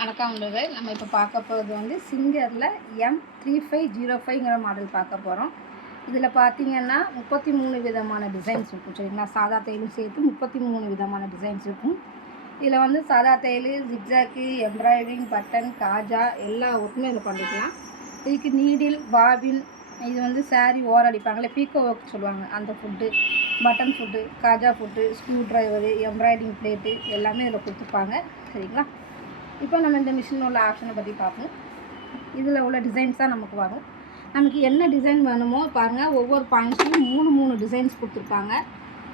வணக்கம் உள்ளது. நம்ம இப்போ பார்க்க போகிறது வந்து சிங்கரில் M3505ங்கிற மாடல் பார்க்க போகிறோம். இதில் பார்த்தீங்கன்னா 33 விதமான டிசைன்ஸ் இருக்கும். சரிங்களா, சாதா தையலும் சேர்த்து 33 விதமான டிசைன்ஸ் இருக்கும். இதில் வந்து சாதா தையல், ஜிக்ஜாக்கு, எம்ப்ராய்டிங், பட்டன், காஜா எல்லா ஒர்க்குமே இதில் பண்ணிக்கலாம். இதுக்கு நீடில், பாபின், இது வந்து சாரீ ஓரடிப்பாங்களே பீக்கோ ஒர்க் சொல்லுவாங்க, அந்த ஃபுட்டு, பட்டன் ஃபுட்டு, காஜா foot, screw driver, embroidery plate எல்லாமே இதில் கொடுத்துருப்பாங்க. சரிங்களா, இப்போ நம்ம இந்த மிஷினில் உள்ள ஆப்ஷனை பற்றி பார்ப்போம். இதில் உள்ள டிசைன்ஸ் தான் நமக்கு வரும். நமக்கு என்ன டிசைன் வேணுமோ பாருங்கள், ஒவ்வொரு பாயிண்ட்ஸ்லையும் 3 டிசைன்ஸ் கொடுத்துருப்பாங்க.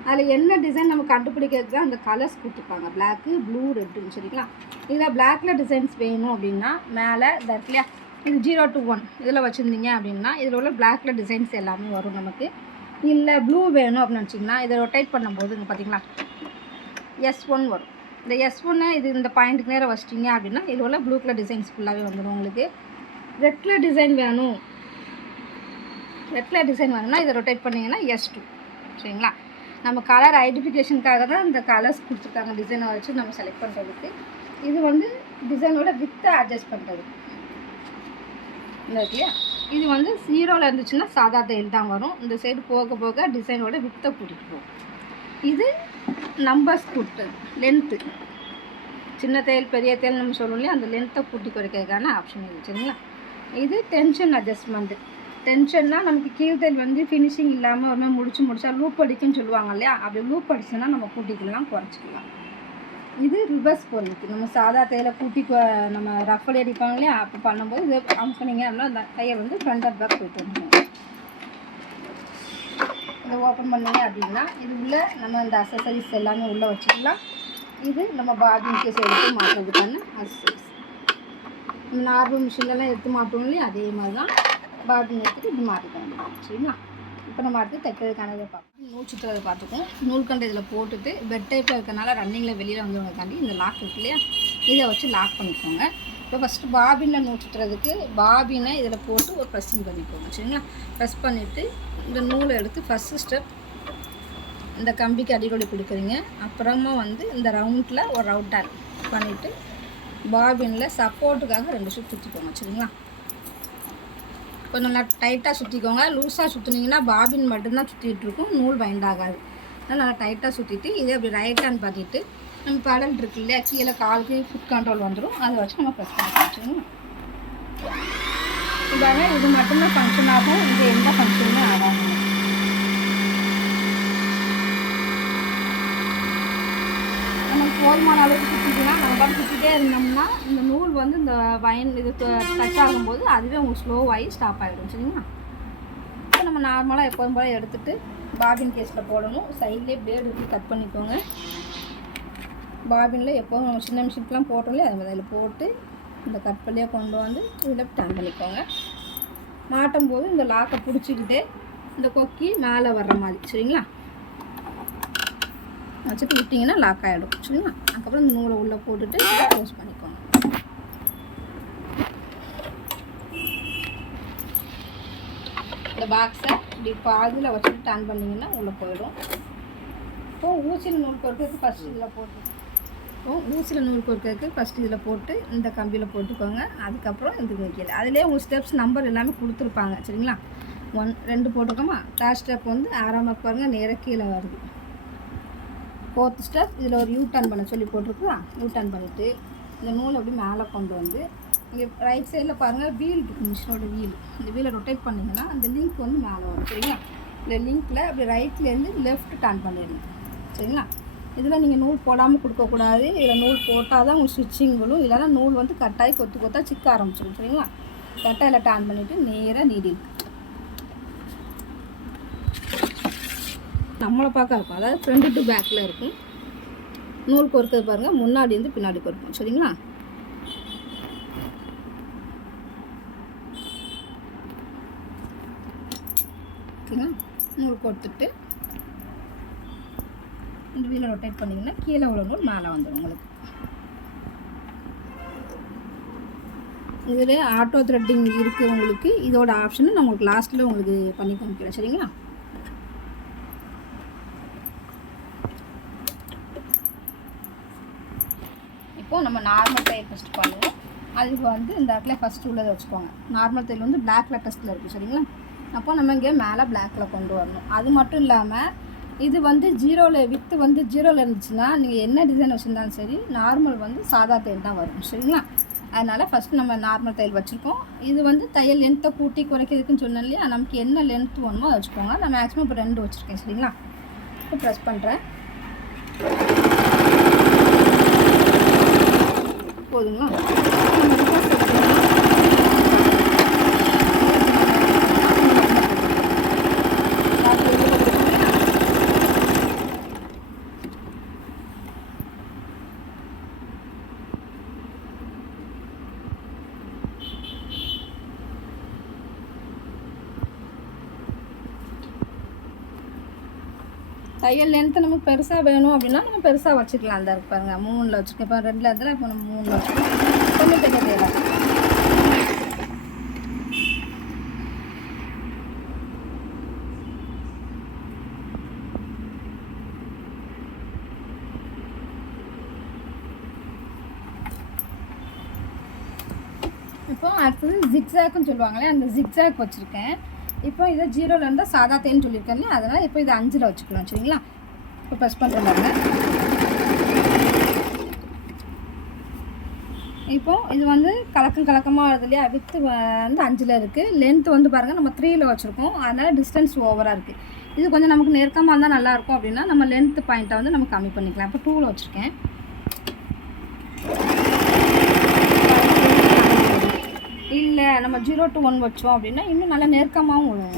அதில் என்ன டிசைன் நம்ம கண்டுபிடிக்கிறதுக்கு அந்த கலர்ஸ் கொடுத்துருப்பாங்க, பிளாக்கு, ப்ளூ, ரெட்டுன்னு. சரிங்களா, இதில் பிளாக்கில் டிசைன்ஸ் வேணும் அப்படின்னா மேலே இல்லையா, இது 0 to 1 இதில் வச்சுருந்தீங்க அப்படின்னா இதில் உள்ள பிளாக்கில் டிசைன்ஸ் எல்லாமே வரும் நமக்கு. இல்லை ப்ளூ வேணும் அப்படின்னு நினச்சிங்கன்னா இதை ரொட்டேட் பண்ணும்போது இங்கே பார்த்தீங்களா S1 வரும். இந்த S1 இது இந்த பாயிண்ட்டுக்கு நேரம் வச்சிட்டிங்க அப்படின்னா இதில் உள்ள ப்ளூ கலர் டிசைன்ஸ் ஃபுல்லாகவே வந்துடும் உங்களுக்கு. ரெட் கலர் டிசைன் வேணும், ரெட் கலர் டிசைன் வேணும்னா இதை ரொட்டேட் பண்ணிங்கன்னா S2. சரிங்களா, நம்ம கலர் ஐடென்டிஃபிகேஷனுக்காக தான் இந்த கலர்ஸ் கொடுத்துருக்காங்க, டிசைனை வச்சு நம்ம செலக்ட் பண்ணுறதுக்கு. இது வந்து டிசைனோட வித்தை அட்ஜஸ்ட் பண்ணுறது இல்லையா. இது வந்து 0ல் இருந்துச்சுன்னா சாதா தையல் தான் வரும். இந்த சைடு போக போக டிசைனோட வித்தை கூட்டிகிட்டு போகும். இது நம்பர்ஸ் கொடுத்தது, லென்த்து, சின்ன தையல் பெரிய தையல் நம்ம சொல்லணும் இல்லையா, அந்த லென்த்தை கூட்டி குறைக்கிறதுக்கான ஆப்ஷன் இது. சரிங்களா, இது டென்ஷன் அட்ஜஸ்ட்மெண்ட்டு. டென்ஷன்னா நமக்கு கீழ் தையல் வந்து ஃபினிஷிங் இல்லாமல் ஒரு மாதிரி முடிச்சா லூப் அடிக்குன்னு சொல்லுவாங்க இல்லையா, அப்படி லூப் அடிச்சுன்னா நம்ம கூட்டிக்கலாம், குறைச்சிக்கலாம். இது ரிவர்ஸ் போகிறதுக்கு, நம்ம சாதா தையலை கூட்டி நம்ம ரஃபல் அடிப்பாங்க இல்லையா, அப்போ பண்ணும்போது இது அமுக்குனீங்க அப்படின்னா அந்த தையல் வந்து ஃப்ரண்ட் அண்ட் பேக் போயிட்டு வந்துடும். இதை ஓப்பன் பண்ணிங்க அப்படின்னா இது உள்ள நம்ம இந்த அசசரிஸ் எல்லாமே உள்ளே வச்சுக்கலாம். இது நம்ம பாபின் கேஸ் எடுத்து மாட்டுறதுக்கான அசசரிஸ். நம்ம நார்மல் மிஷின்லாம் எடுத்து மாட்டுவோம் இல்லையா, அதே மாதிரி தான் பாபின் எடுத்துகிட்டு இது மாட்டிக்கணும். சரிங்களா, இப்போ நம்ம அடுத்து தைக்கிறதுக்கான இதை பார்ப்போம். நூல் சுற்றுறதை பார்த்துக்கும். நூல்கண்டு இதில் போட்டுட்டு பெட் டைப்பில் இருக்கிறனால ரன்னிங்கில் வெளியில் வந்துவங்காண்டி இந்த லாக் இருக்கு இல்லையா, இதை வச்சு லாக் பண்ணிக்கோங்க. இப்போ ஃபஸ்ட்டு பாபினில் நூல் சுற்றுறதுக்கு பாபினை இதில் போட்டு ஒரு ப்ரெஸ்ஸிங் பண்ணிக்கோங்க. சரிங்களா, ப்ரெஸ் பண்ணிவிட்டு இந்த நூலை எடுத்து ஃபஸ்ட்டு ஸ்டெப் இந்த கம்பிக்கு அடிக்கொடி பிடிக்கிறீங்க. அப்புறமா வந்து இந்த ரவுண்டில் ஒரு ரவுண்டால் பண்ணிவிட்டு பாபினில் சப்போர்ட்டுக்காக 2 சுற்று சுற்றிக்கோங்க. சரிங்களா, கொஞ்சம் நல்லா டைட்டாக சுற்றிக்கோங்க. லூஸாக சுற்றுனீங்கன்னா பாபின் மட்டும்தான் சுற்றிட்டு இருக்கும், நூல் பைண்ட் ஆகாது. அதனால் நல்லா டைட்டாக சுற்றிட்டு இதே அப்படி ரைட் ஹேண்ட் பண்ணிவிட்டு நம்ம பெடல் இருக்கு இல்லையா, கீழே காலுக்கு ஃபுட் கண்ட்ரோல் வந்துடும், அதை வச்சு நம்ம ப்ரெஸ் பண்ணிக்கலாம். சரிங்களா, இதாங்க இது மட்டும்தான் ஃபங்க்ஷன் ஆகும், இது எந்த ஃபங்க்ஷனுமே ஆகாது. நமக்கு போதுமான அளவுக்கு சுற்றிக்கலாம். நம்ம பாட்டு சுற்றிட்டே இருந்தோம்னா இந்த நூல் வந்து இந்த வயன் இது டச் ஆகும்போது அதுவே உங்களுக்கு ஸ்லோவாகி ஸ்டாப் ஆகிடும். சரிங்களா, இப்போ நம்ம நார்மலாக எப்போதும் போல் எடுத்துகிட்டு பாபின் கேஸில் போடணும். சைட்லேயே பிளேடு எடுத்து கட் பண்ணிக்கோங்க. பாபினில் எப்போதும் நம்ம சின்ன மிஷின்லாம் போட்டோம்லையே அது மாதிரி அதில் போட்டு இந்த கட்பல்லையே கொண்டு வந்து இதில் டர்ன் பண்ணிக்கோங்க. மாட்டும் போது இந்த லாக்கை பிடிச்சிக்கிட்டே இந்த கொக்கி மேலே வர்ற மாதிரி. சரிங்களா, வச்சுட்டு விட்டிங்கன்னா லாக் ஆகிடும். சரிங்களா, அதுக்கப்புறம் இந்த நூலை உள்ளே போட்டுட்டு க்ளோஸ் பண்ணிக்கோங்க. இந்த பாக்ஸை இப்படி பாதியில் வச்சுட்டு டர்ன் பண்ணிங்கன்னா உள்ளே போயிடும். இப்போ ஊசியில் நூல் பொறுக்கிறதுக்கு ஃபஸ்ட்டு இதில் போட்டு ஊசியில் நூல் பொறுக்கிறதுக்கு ஃபஸ்ட்டு இதில் போட்டு இந்த கம்பியில் போட்டுக்கோங்க. அதுக்கப்புறம் இதுக்கு கீழே அதிலே உங்கள் ஸ்டெப்ஸ் நம்பர் எல்லாமே கொடுத்துருப்பாங்க. சரிங்களா, 1 2 போட்டுக்கோமா. 3rd ஸ்டெப் வந்து 6ஆம் மார்க் பாருங்கள், நேராக கீழே வருது. 4th ஸ்டெப் இதில் ஒரு யூ டர்ன் பண்ண சொல்லி போட்டிருக்குதா, யூ டர்ன் பண்ணிவிட்டு இந்த நூலை அப்படி மேலே கொண்டு வந்து இங்கே ரைட் சைடில் பாருங்கள் வீல் இருக்குது, மிஷினோட வீல். இந்த வீலை ரொட்டேட் பண்ணிங்கன்னா அந்த லிங்க் வந்து மேலே வரும். சரிங்களா, இந்த லிங்க்கில் அப்படி ரைட்லேருந்து லெஃப்ட் டர்ன் பண்ணிடணும். சரிங்களா, இதில் நீங்கள் நூல் போடாமல் கொடுக்கக்கூடாது. இதில் நூல் போட்டால் தான் உங்களுக்கு ஸ்டிச்சிங் விழும், இல்லைன்னா நூல் வந்து கட்டாயி கொத்தா சிக்க ஆரம்பிச்சிடும். சரிங்களா, கட்டாயில் டர்ன் பண்ணிவிட்டு நேராக நீடில் நம்மளை பார்க்க இருக்கும், அதாவது ஃப்ரண்ட் டு பேக்கில் இருக்கும். நூல் பொறுக்கிறது பாருங்கள், முன்னாடி இருந்து பின்னாடி பொறுக்கும். சரிங்களா, ஓகேங்களா, நூல் கொடுத்துட்டு இந்த வீலை ரொட்டேட் பண்ணிங்கன்னா கீழே உள்ள நூல் மேலே வந்துடும் உங்களுக்கு. இதில் ஆட்டோ த்ரெட்டிங் இருக்குது உங்களுக்கு. இதோட ஆப்ஷனை நான் உங்களுக்கு லாஸ்ட்டில் உங்களுக்கு பண்ணி காமிக்கிறேன். சரிங்களா, இப்போ நம்ம நார்மல் தையல் ஃபஸ்ட்டு பண்ணுவோம். அதுக்கு வந்து இந்த இடத்துல ஃபஸ்ட்டு உள்ளதை வச்சுக்கோங்க. நார்மல் தையல் வந்து பிளாக் லெட்டஸ்ட்டில் இருக்குது சரிங்களா. அப்போ நம்ம இங்கே மேலே பிளாக்கில் கொண்டு வரணும். அது மட்டும் இல்லாமல் இது வந்து ஜீரோவில் வித்து வந்து ஜீரோவில் இருந்துச்சுன்னா நீங்கள் என்ன டிசைன் வச்சுருந்தாலும் சரி நார்மல் வந்து சாதா தையல் தான் வரும் சரிங்களா. அதனால் ஃபஸ்ட்டு நம்ம நார்மல் தையல் வச்சுருக்கோம். இது வந்து தையல் லென்த்தை கூட்டி குறைக்கிறதுக்குன்னு சொன்னேன் இல்லையா. நமக்கு என்ன லென்த் வேணுமோ அதை வச்சுக்கோங்க. நான் மேக்ஸிமம் இப்போ 2 வச்சுருக்கேன் சரிங்களா. இப்போ ப்ரெஸ் பண்ணுறேன். போதுங்களா. தையல் லென்த்து நமக்கு பெருசாக வேணும் அப்படின்னா நம்ம பெருசாக வச்சுக்கலாம். அந்த இருக்கு பாருங்கள் 3ல் வச்சுருக்கேன். இப்போ 2ல் இருந்தால் இப்போ நம்ம 3ல் வச்சுருக்கோம். கொஞ்சம் தைக்க தேவை. இப்போ அடுத்தது ஜிக்ஸாக்குன்னு சொல்லுவாங்களே அந்த ஜிக்ஸாக் வச்சுருக்கேன். இப்போ இதை 0ல் இருந்தால் சாதா தையல்னு சொல்லியிருக்கேன் இல்லையா. அதனால் இப்போ இதை 5ல் வச்சுக்கலாம் சரிங்களா. இப்போ ப்ரெஸ் பண்ணுற மாதிரி இப்போ இது வந்து கலக்கமாக வருது இல்லையா. வித்து வந்து 5ல் இருக்குது. லென்த்து வந்து பாருங்கள் நம்ம 3ல் வச்சுருக்கோம். அதனால் டிஸ்டன்ஸ் ஓவராக இருக்குது. இது கொஞ்சம் நமக்கு நெருக்கமாக இருந்தால் நல்லாயிருக்கும் அப்படின்னா நம்ம லென்த்து பாயிண்ட்டை வந்து நம்ம கம்மி பண்ணிக்கலாம். இப்போ 2ல் வச்சுருக்கேன். இல்லை நம்ம 0 to 1 வச்சோம் அப்படின்னா இன்னும் நல்லா நெருக்கமாகவும் விழுவும்.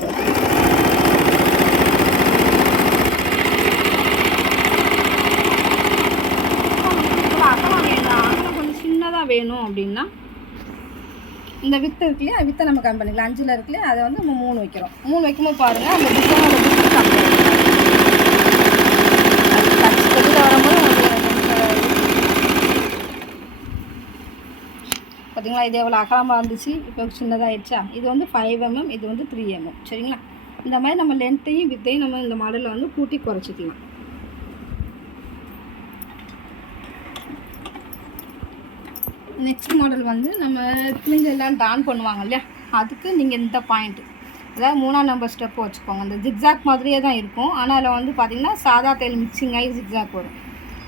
அகலம் வேண்டாம், அகலம் கொஞ்சம் சின்னதாக வேணும் அப்படின்னா இந்த வித்து இருக்கு இல்லையா, வித்தை நம்ம கம்மி பண்ணிக்கலாம். 5ல் இருக்கு இல்லையா, அதை வந்து நம்ம 3 வைக்கிறோம். 3 வைக்கும்போது பாருங்கள் அந்த டிசைனோட வித்து கம்மி வெளியில் வரும்போது பார்த்தீங்களா. இது எவ்வளோ அகலமாக இருந்துச்சு, இப்போ சின்னதாகிடுச்சா. இது வந்து 5 mm, இது வந்து 3 mm சரிங்களா. இந்த மாதிரி நம்ம லென்த்தையும் வித்தையும் நம்ம இந்த மாடலில் வந்து கூட்டி குறைச்சிக்கலாம். நெக்ஸ்ட் மாடல் வந்து நம்ம கிழிஞ்செல்லாம் டான் பண்ணுவாங்க இல்லையா, அதுக்கு நீங்கள் இந்த பாயிண்ட்டு அதாவது 3ஆம் நம்பர் ஸ்டெப்பு வச்சுக்கோங்க. அந்த ஜிக்ஸாக் மாதிரியே தான் இருக்கும். ஆனால் அதில் வந்து பார்த்திங்கன்னா சாதா தையல் மிக்சிங் ஆகி ஜிக்ஸாக் வரும்.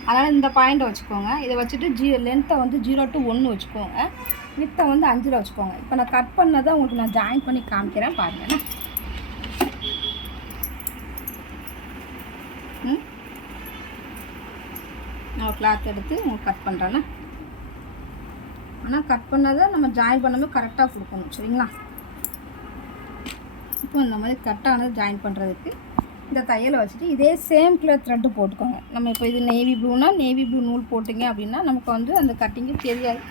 அதனால் இந்த பாயிண்ட்டை வச்சுக்கோங்க. இதை வச்சுட்டு லென்த்தை வந்து 0 to 1 வச்சுக்கோங்க. வித்தை வந்து 5ல் வச்சுக்கோங்க. இப்போ நான் கட் பண்ணதை உங்களுக்கு நான் ஜாயின் பண்ணி காமிக்கிறேன் பாருங்கள். நான் கிளாத் எடுத்து உங்களுக்கு கட் பண்ணுறேன்னா, ஆனால் கட் பண்ணதை நம்ம ஜாயின் பண்ணும்போது கரெக்டாக கொடுக்கணும் சரிங்களா. இப்போ இந்த மாதிரி கட்டானது ஜாயின் பண்ணுறதுக்கு இந்த தையலை வச்சுட்டு இதே சேம் கலர் த்ரெட்டு போட்டுக்கோங்க. நம்ம இப்போ இது நேவி ப்ளூனா நேவி ப்ளூ நூல் போட்டிங்க அப்படின்னா நமக்கு வந்து அந்த கட்டிங்கு தெரியாது.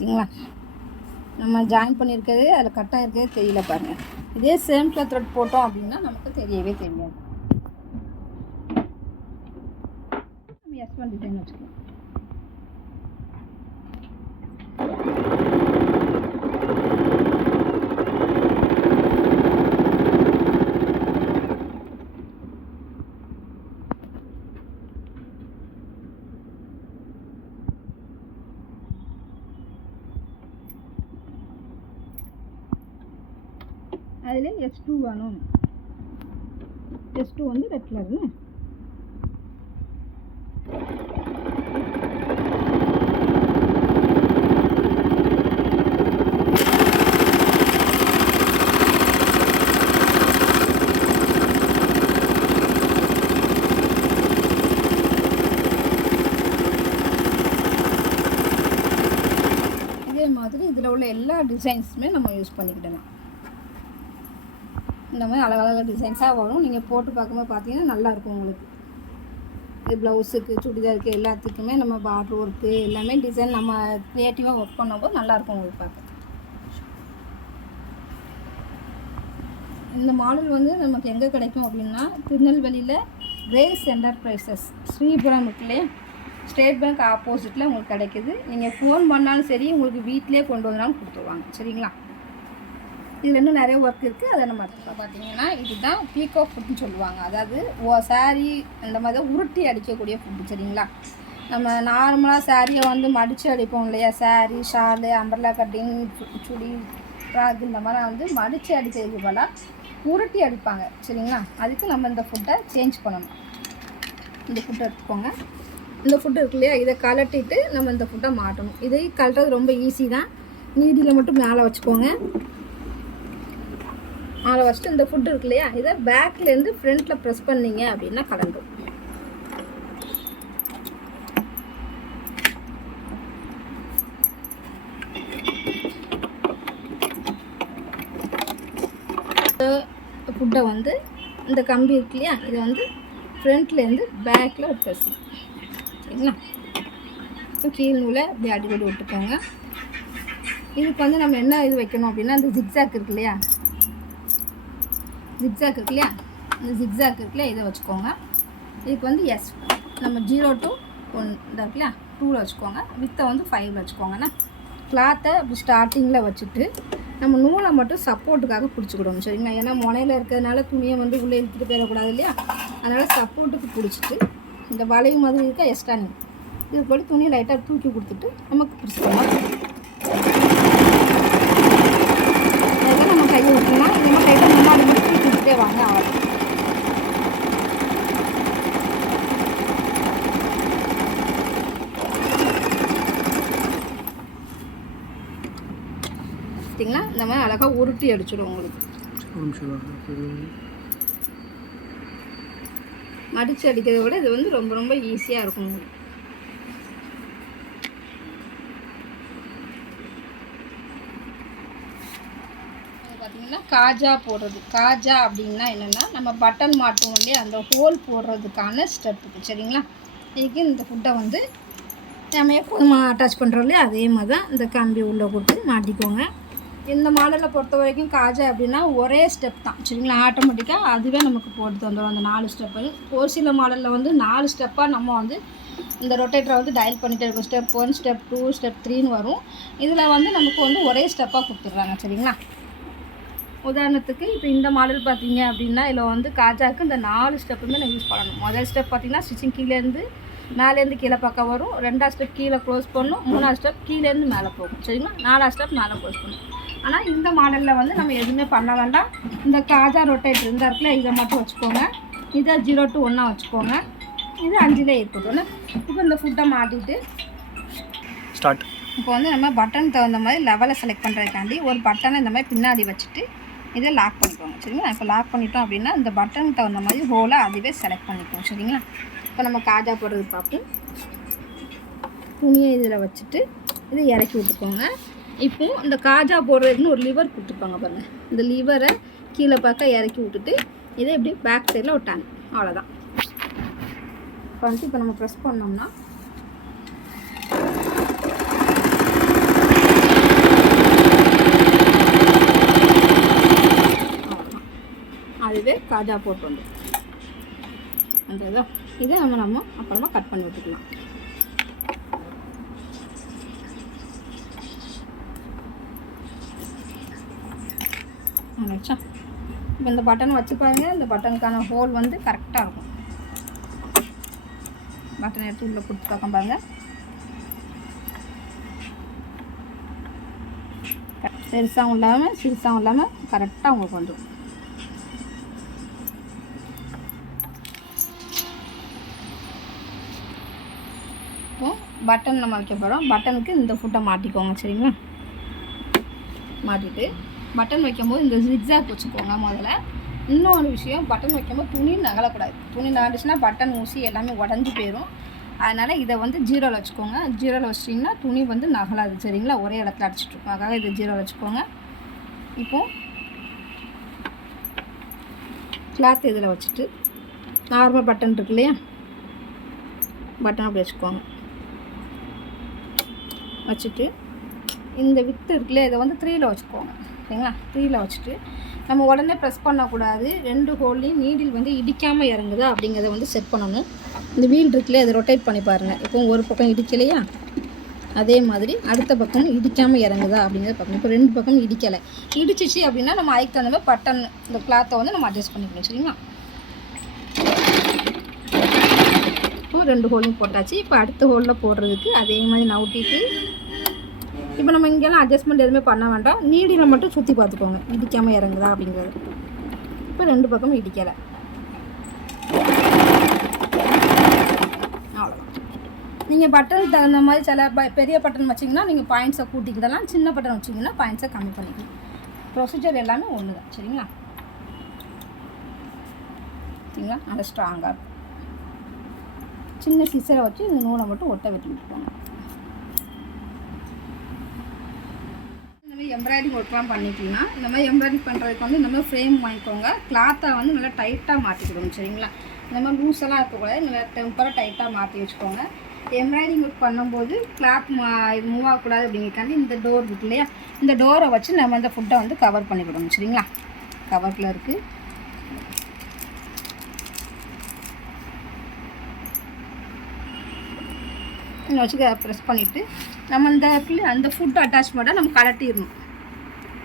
சரிங்களா. நம்ம ஜாயின் பண்ணியிருக்கிறது அதில் கட்டாக இருக்கிறது தெரியல பாருங்கள். இதே சேம் கலர் த்ரெட் போட்டோம் அப்படின்னா நமக்கு தெரியவே தெரியாது. நம்ம S1 டிசைன் வச்சுக்கலாம். அதில் S2 வேணும். S2 வந்து ரெட் கலர்னு இதே மாதிரி இதில் உள்ள எல்லா டிசைன்ஸுமே நம்ம யூஸ் பண்ணிக்கிடலாம். இந்த மாதிரி அழகழகாக டிசைன்ஸாக வரும். நீங்கள் போட்டு பார்க்கும்போது பார்த்தீங்கன்னா நல்லாயிருக்கும் உங்களுக்கு. இது ப்ளவுஸுக்கு சுடிதாருக்கு எல்லாத்துக்குமே நம்ம பார்டர் ஒர்க்கு எல்லாமே டிசைன் நம்ம க்ரியேட்டிவாக ஒர்க் பண்ணும்போது நல்லாயிருக்கும் உங்களுக்கு பார்க்க. இந்த மாடல் வந்து நமக்கு எங்கே கிடைக்கும் அப்படின்னா திருநெல்வேலியில் கிரேஸ் என்டர்பிரைசஸ் ஸ்ரீபுரம் இருக்குல்லையே, ஸ்டேட் பேங்க் ஆப்போசிட்டில் உங்களுக்கு கிடைக்கிது. நீங்கள் ஃபோன் பண்ணாலும் சரி, உங்களுக்கு வீட்டிலே கொண்டு வந்தாலும் கொடுத்துருவாங்க. சரிங்களா? இதில் இன்னும் நிறைய ஒர்க் இருக்குது, அதை நம்ம பார்த்தீங்கன்னா இதுதான் பீகோ ஃபுட்னு சொல்லுவாங்க. அதாவது சாரீ இந்த மாதிரி தான் உருட்டி அடிக்கக்கூடிய ஃபுட்டு. சரிங்களா? நம்ம நார்மலாக சாரியை வந்து மடித்து அடிப்போம் இல்லையா, சாரீ ஷாலு அம்பர்லா கட்டிங் சுடி ஃப்ராக் இந்த மாதிரி வந்து மடித்து அடிக்கிறதுக்கு பதிலாக உருட்டி அடிப்பாங்க. சரிங்களா? அதுக்கு நம்ம இந்த ஃபுட்டை சேஞ்ச் பண்ணணும். இந்த ஃபுட்டை எடுத்துக்கோங்க. இந்த ஃபுட்டு இருக்கு இல்லையா, இதை கலட்டிட்டு நம்ம இந்த ஃபுட்டை மாட்டணும். இதை கலட்டுறது ரொம்ப ஈஸி தான். நீடியில் மட்டும் மேலே வச்சுக்கோங்க. மேலே வச்சுட்டு இந்த ஃபுட்டு இருக்கு இல்லையா, இதை பேக்லேருந்து ஃப்ரண்ட்டில் ப்ரெஸ் பண்ணிங்க அப்படின்னா கலண்டும். ஃபுட்டை வந்து இந்த கம்பி இருக்கு இல்லையா, இதை வந்து ஃப்ரண்ட்லேருந்து பேக்கில் ப்ரெஸ். சரிங்களா? கீழ் நூலை இப்படி அடிக்கடி விட்டுக்கோங்க. இதுக்கு வந்து நம்ம என்ன இது வைக்கணும் அப்படின்னா, இந்த ஜிக்ஸாக் இருக்கு இல்லையா, ஜிக்ஸாக் இருக்கு இல்லையா, இந்த ஜிக்ஸாக் இருக்கு இல்லையா, இதை வச்சுக்கோங்க. இதுக்கு வந்து எஸ் நம்ம 0 to 1 இதாக இருக்கு இல்லையா, 2ல் வச்சுக்கோங்க. வித்தை வந்து 5ல் வச்சுக்கோங்கண்ணா. கிளாத்தை அப்படி ஸ்டார்டிங்கில் வச்சுட்டு நம்ம நூலை மட்டும் சப்போர்ட்டுக்காக பிடிச்சிக்கிடணும். சரிங்களா? ஏன்னா முனையில் இருக்கிறதுனால துணியை வந்து உள்ளே இழுத்துட்டு போயிடக்கூடாது இல்லையா, அதனால் சப்போர்ட்டுக்கு பிடிச்சிட்டு இந்த வளைவு மாதிரி இருக்கா எக்ஸ்ட்ரா நீங்கள் இது போய் துணியை லைட்டாக தூக்கி கொடுத்துட்டு நமக்கு பிடிச்சிக்கலாம். அதுதான் நம்ம கையை விட்டுலாம். இந்த மாதிரி லைட்டாக முன்னாடி மட்டும் தூக்கி கொடுத்துட்டே வாங்க. அவ்வளோ பார்த்தீங்களா, இந்த மாதிரி அழகாக உருட்டி அடிச்சிடும். உங்களுக்கு மடித்து அடிக்கிறத விட இது வந்து ரொம்ப ரொம்ப ஈஸியாக இருக்கும் உங்களுக்கு. பார்த்தீங்கன்னா காஜா போடுறது. காஜா அப்படின்னா என்னென்னா, நம்ம பட்டன் மாட்டுவோம் இல்லையா, அந்த ஹோல் போடுறதுக்கான ஸ்டெப்புக்கு. சரிங்களா? இதுக்கு இந்த ஃபுட்டை வந்து நம்ம எப்போதும் அட்டாச் பண்ணுறோம் இல்லையா, அதே மாதிரி தான் இந்த கம்பி உள்ளே போட்டு மாட்டிக்கோங்க. இந்த மாடலில் பொறுத்த வரைக்கும் காஜா அப்படின்னா ஒரே ஸ்டெப் தான். சரிங்களா? ஆட்டோமேட்டிக்காக அதுவே நமக்கு போட்டு வந்துடும் அந்த 4 ஸ்டெப்பு. ஒரு சில மாடலில் வந்து 4 ஸ்டெப்பாக நம்ம வந்து இந்த ரொட்டேட்டரை வந்து டயல் பண்ணிகிட்டே இருக்கும். ஸ்டெப் 1, ஸ்டெப் 2, ஸ்டெப் 3ன்னு வரும். இதில் வந்து நமக்கு வந்து ஒரே ஸ்டெப்பாக கொடுத்துட்றாங்க. சரிங்களா? உதாரணத்துக்கு இப்போ இந்த மாடல் பார்த்தீங்க அப்படின்னா, இதில் வந்து காஜாவுக்கு இந்த 4 ஸ்டெப்புமே நான் யூஸ் பண்ணணும். முதல் ஸ்டெப் பார்த்தீங்கன்னா ஸ்டிச்சிங் கீழேருந்து மேலேருந்து கீழே பக்கம் வரும். 2ஆவது ஸ்டெப் கீழே க்ளோஸ் பண்ணணும். 3ஆவது ஸ்டெப் கீழேருந்து மேலே போகும். சரிங்களா? 4ஆவது ஸ்டெப் மேலே க்ளோஸ் பண்ணணும். ஆனால் இந்த மாடலில் வந்து நம்ம எதுவுமே பண்ண வேண்டாம். இந்த காஜா ரொட்டேட் இருந்தால் இருக்குல்ல, இதை மட்டும் வச்சுக்கோங்க. இதை 0 to 1 வச்சுக்கோங்க. இது 5லே இருக்கட்டும். இப்போ இந்த ஃபுட்டை மாட்டிட்டு ஸ்டார்ட். இப்போ வந்து நம்ம பட்டன் தகுந்த மாதிரி லெவலை செலக்ட் பண்ணுறதுக்காண்டி ஒரு பட்டனை இந்த மாதிரி பின்னாடி வச்சுட்டு இதை லாக் பண்ணிக்கோங்க. சரிங்களா? இப்போ லாக் பண்ணிட்டோம் அப்படின்னா இந்த பட்டனுக்கு தகுந்த மாதிரி ஹோலை அதுவே செலக்ட் பண்ணிக்கோங்க. சரிங்களா? இப்போ நம்ம காஜா போடுறது பார்ப்போம். துணியை இதில் வச்சுட்டு இதை இறக்கி விட்டுக்கோங்க. இப்போ இந்த காஜா போடுறதுக்குன்னு ஒரு லிவர் கொடுத்துருப்பாங்க பாருங்கள். இந்த லிவரை கீழே பார்க்க இறக்கி விட்டுட்டு இதை இப்படி பேக் சைடில் விட்டாங்க. அவ்வளோதான். இப்போ வந்து இப்போ நம்ம ப்ரெஸ் பண்ணோம்னா அதுவே காஜா போட்டு வந்து அந்த இதை நம்ம அப்புறமா கட் பண்ணி விட்டுக்கலாம். ஆச்சா? இப்போ இந்த பட்டன் வச்சு பாருங்கள். இந்த பட்டனுக்கான ஹோல் வந்து கரெக்டாக இருக்கும். பட்டன் எடுத்து உள்ளே கொடுத்து பார்க்க பாருங்கள். பெருசாகவும் இல்லாமல் சிறுசாகவும் இல்லாமல் கரெக்டாக உங்களுக்கு வந்துடும். இப்போ பட்டன் நம்ம வைக்க போகிறோம். பட்டனுக்கு இந்த ஃபுட்டை மாட்டிக்கோங்க. சரிங்களா? மாட்டிட்டு பட்டன் வைக்கும்போது இந்த ஜிக்ஸாக் வச்சுக்கோங்க. முதல்ல இன்னொரு விஷயம், பட்டன் வைக்கும்போது துணி நகலக்கூடாது. துணி நகட்டுச்சுன்னா பட்டன் ஊசி எல்லாமே உடஞ்சி போயிடும். அதனால் இதை வந்து 0ல் வச்சுக்கோங்க. 0ல் வச்சிட்டிங்கன்னா துணி வந்து நகலாது. சரிங்களா? ஒரே இடத்துல அடிச்சிட்ருக்கோம். அதுக்காக இதை 0ல் வச்சுக்கோங்க. இப்போது கிளாத் இதில் வச்சுட்டு நார்மல் பட்டன் இருக்கு இல்லையா, பட்டன் அப்படி வச்சுக்கோங்க. வச்சுட்டு இந்த வித்து இருக்குல்ல, இதை வந்து 3ல வச்சுக்கோங்க. சரிங்களா? 3ல வச்சுட்டு நம்ம உடனே ப்ரெஸ் பண்ணக்கூடாது. 2 ஹோல்லையும் நீடில் வந்து இடிக்காமல் இறங்குதா அப்படிங்கிறத வந்து செட் பண்ணணும். இந்த வீல் இருக்குல்ல, அதை ரொட்டேட் பண்ணி பாருங்கள். இப்போ ஒரு பக்கம் இடிக்கலையா, அதே மாதிரி அடுத்த பக்கம் இடிக்காமல் இறங்குதா அப்படிங்கிறத பார்க்கணும். இப்போ 2 பக்கம் இடிக்கலை. இடிச்சிச்சு அப்படின்னா நம்ம அதுக்கு தகுந்த மாதிரி பட்டன் இந்த கிளாத்தை வந்து நம்ம அட்ஜஸ்ட் பண்ணிக்கணும். சரிங்களா? இப்போ 2 ஹோலையும் போட்டாச்சு. இப்போ அடுத்த ஹோலில் போடுறதுக்கு அதே மாதிரி நவுட்டிட்டு இப்போ நம்ம இங்கெல்லாம் அட்ஜஸ்ட்மெண்ட் எதுவுமே பண்ண வேண்டாம். நீடியில் மட்டும் சுற்றி பார்த்துக்கோங்க இடிக்காமல் இறங்குதா அப்படிங்கிறது. இப்போ 2 பக்கமும் இடிக்கலை. அவ்வளோதான். நீங்கள் பட்டனுக்கு தகுந்த மாதிரி சில பெரிய பட்டன் வச்சிங்கன்னா நீங்கள் பாயிண்ட்ஸை கூட்டிக்கிடலாம். சின்ன பட்டன் வச்சிங்கன்னா பாயிண்ட்ஸை கம்மி பண்ணிக்கலாம். ப்ரொசீஜர் எல்லாமே ஒன்று தான். சரிங்களா? சரிங்களா? நல்லா ஸ்ட்ராங்காக இருக்கும். சின்ன சிசரை வச்சு இந்த நூலை மட்டும் ஒட்ட வெட்டி விட்டுருவாங்க. இந்த மாதிரி எம்ப்ராய்டிங் ஒர்க்லாம் பண்ணிக்கலாம். இந்த மாதிரி எம்ப்ராய்டிங் பண்ணுறதுக்கு வந்து இந்த மாதிரி ஃப்ரேம் வாங்கிக்கோங்க. கிளாத்தை வந்து நல்லா டைட்டாக மாற்றிக்கிடுங்க. சரிங்களா? இந்த மாதிரி லூஸெல்லாம் இருக்கக்கூடாது. நல்லா டெம்பராக டைட்டாக மாற்றி வச்சுக்கோங்க. எம்ப்ராய்டிங் ஒர்க் பண்ணும்போது கிளாத் இது மூவ் ஆகக்கூடாது அப்படிங்கிறக்காண்டி இந்த டோர் இருக்கு இல்லையா, இந்த டோரை வச்சு நம்ம இந்த ஃபுட்டை வந்து கவர் பண்ணிக்கிடணும். சரிங்களா? கவரில் இருக்குது. இன்னும் வச்சு ப்ரெஸ் பண்ணிவிட்டு நம்ம அந்த ஃபுட் அட்டாச்மெண்ட்டை நம்ம கலட்டிடணும்.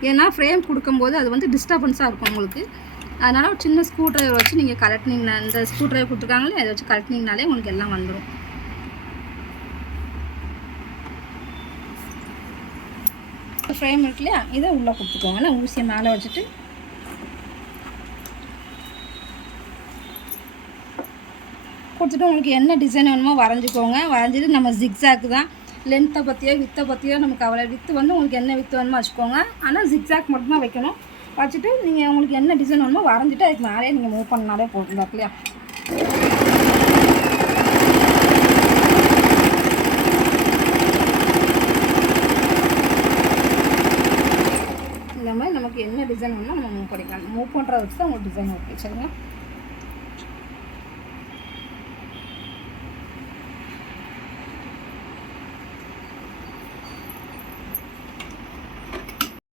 ஏன்னா ஃப்ரேம் கொடுக்கும்போது அது வந்து டிஸ்டர்பன்ஸாக இருக்கும் உங்களுக்கு. அதனால் ஒரு சின்ன ஸ்க்ரூ ட்ரைவர் வச்சு நீங்கள் கலட்டினீங்கன்னா, இந்த ஸ்க்ரூ ட்ரைவர் கொடுத்துருக்காங்களே, அதை வச்சு கலட்டினீங்கனாலே உங்களுக்கு எல்லாம் வந்துடும். ஃப்ரேம் இருக்கு இல்லையா, இதை உள்ளே கொடுத்துக்கோங்க. நான் ஊசியை மேலே வச்சுட்டு கொடுத்துட்டு உங்களுக்கு என்ன டிசைன் வேணுமோ வரைஞ்சிக்கோங்க. வரைஞ்சிட்டு நம்ம ஜிக்ஸாக்கு தான் லென்த்தை பற்றியோ வித்தை பற்றியோ நமக்கு அவ்வளோ வித்து வந்து உங்களுக்கு என்ன வித்து வேணுமோ வச்சுக்கோங்க. ஆனால் ஜிக்ஸாக் மட்டும்தான் வைக்கணும். வச்சுட்டு நீங்கள் உங்களுக்கு என்ன டிசைன் வேணுமோ வரைஞ்சிட்டு அதுக்கு மேலே நீங்கள் மூவ் பண்ணாலே போதும். இல்லையா? இந்த மாதிரி நமக்கு என்ன டிசைன் வேணுமோ நம்ம மூவ் பண்ணிக்கலாம். மூவ் பண்ணுறத வச்சு தான் உங்களுக்கு டிசைன் ஓகே. சரிங்களா?